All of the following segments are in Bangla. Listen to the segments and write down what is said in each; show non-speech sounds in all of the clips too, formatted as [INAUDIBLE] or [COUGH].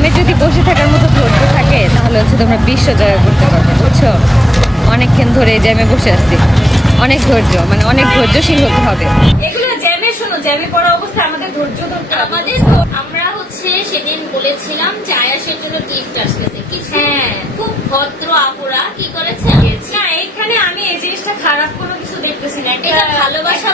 জ্যামে যদি বসে থাকার মতো ধৈর্য থাকে তাহলে হচ্ছে তোমরা বিশ্ব জয় করতে পারবে বুঝছ? অনেকক্ষণ ধরে জ্যামে বসে আছি। অনেক ধৈর্য মানে অনেক ধৈর্যশীল হতে হবে। এগুলো জ্যামে শোনো জ্যামে পড়া আমাদের ধৈর্য ধরতে আমাদের? আমরা হচ্ছে সেদিন বলেছিলাম যে আয়াসের জন্য গিফট আসতেছে। কিছু হ্যাঁ। খুব ভদ্র আপুরা কি করেছে? না এখানে আমি এই জিনিসটা খারাপ কোনো কিছু দেখতেছি না। একটা এটা ভালোবাসা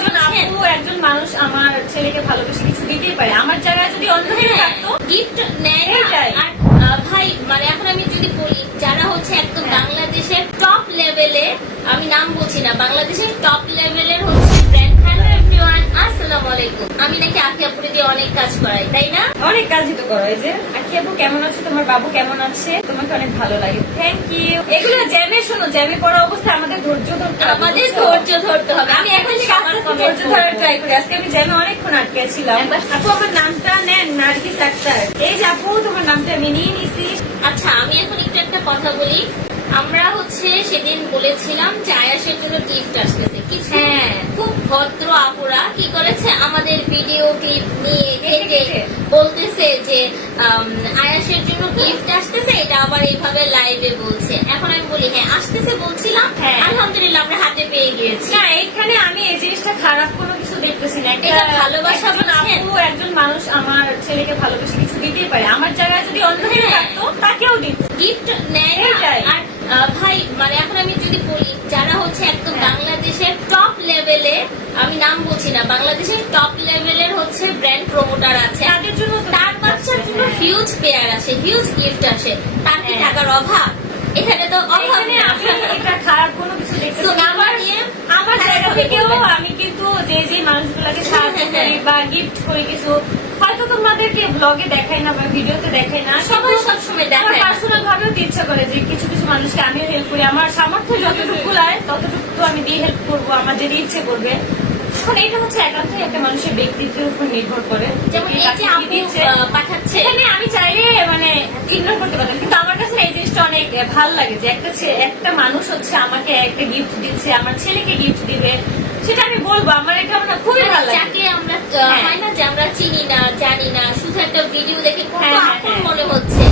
একজন মানুষ আমার ছেলেকে ভালোবেসে কিছু দিতেই পারে আমার জায়গায় যদি অন্য কেউ থাকতো গিফট নেয় না। আর ভাই মানে এখন আমি যদি বলি যারা হচ্ছে একদম হ্যাঁ। বাংলাদেশের টপ লেভেলে আমি নাম বলছি না বাংলাদেশের টপ লেভেলের হচ্ছে ব্র্যান্ড হ্যালো এভরিওয়ান আসসালামু আলাইকুম আমি নাকি আখিয়াপুরে দিয়ে অনেক কাজ করাই তাই না? অনেক কাজই তো করো এই যে আকি আপু কেমন আছে? তোমার বাবু কেমন আছে? তোমাকে অনেক ভালো লাগে। থ্যাংক ইউ এগুলো জ্যামে শোনো জ্যামে পড়া অবস্থায় আমাদের ধৈর্য ধরতে আমাদের ধৈর্য ধরতে হবে। আমি এখন ধৈর্য ধরার ট্রাই করি। আজকে আমি জ্যামে অনেকক্ষণ আটকে ছিলাম আপু আমার নামটা নেন নার্গিস আক্তার এই যে আপু তোমার নামটা আমি নিয়ে নিছি। আচ্ছা আমি এখন একটু একটা কথা বলি। আমরা হচ্ছে সেদিন বলেছিলাম যে আয়াসের জন্য গিফট আসতেছে। কিছু হ্যাঁ। খুব ভদ্র আপুরা কি করেছে? আমাদের ভিডিও ক্লিপ নিয়ে দেখে। বলতেছে যে আয়াসের জন্য গিফট আসতেছে এটা আবার এইভাবে লাইভে বলছে। এখন আমি বলি হ্যাঁ আসতেছে বলছিলাম হ্যাঁ। আলহামদুলিল্লাহ আমরা হাতে পেয়ে গিয়েছি। না এখানে আমি এই জিনিসটা খারাপ কোনো কিছু দেখতেছি না। একটা এটা ভালোবাসা একজন আপু একজন মানুষ আমার ছেলেকে ভালোবেসে কিছু দিতেই পারে। আমার জায়গায় যদি অন্য হ্যাঁ। থাকতো তাকেও দিত। গিফট নেয় আর ভাই মানে এখন আমি যদি বলি যারা হচ্ছে একদম হ্যাঁ। বাংলাদেশের টপ লেভেলে আমি নাম বলছি না বাংলাদেশের টপ লেভেলের হচ্ছে ব্র্যান্ড প্রমোটার আছে। তাদের জন্য তার বাচ্চার জন্য হ্যাঁ। হিউজ পেয়ার আসে হিউজ গিফট আসে তার কি হ্যাঁ। টাকার অভাব? এখানে তো অভাব এটা খারাপ কোনো কিছু দেখতেছি So, আমার আমার জায়গা থেকেও আমি কিন্তু যে যে মানুষগুলোকে সাহায্য হ্যাঁ, [LAUGHS] করি হ্যাঁ। বা গিফট করি কিছু হয়তো তোমাদেরকে ব্লগে দেখাই না বা ভিডিওতে দেখাই না সবাই সবসময় দেখায়। পার্সোনাল ভাবেও তো ইচ্ছা করে যে কিছু কিছু মানুষকে আমিও হেল্প করি। আমার সামর্থ্য যতটুকু [LAUGHS] কুলায় ততটুকু তো আমি দিয়ে হেল্প করব আমার যেটা ইচ্ছে করবে। এখন এটা হচ্ছে একান্তই একটা মানুষের ব্যক্তিত্বের উপর নির্ভর করে যেমন এই যে আপনি পাঠাচ্ছে। এখানে আমি চাইলে মানে ইগনোর করতে পারতাম। কিন্তু আমার কাছে এই জিনিসটা অনেক ভালো লাগে যে একটা একটা মানুষ হচ্ছে আমাকে একটা গিফট দিচ্ছে আমার ছেলেকে গিফট দিবে। সেটা আমি বলব। আমার এটা আমার খুবই মানে ভালো লাগে। যাকে আমরা হ্যাঁ। হয়। না যে আমরা চিনি না জানি না শুধু একটা ভিডিও দেখে কত হ্যাঁ, হ্যাঁ, আপন মনে হচ্ছে।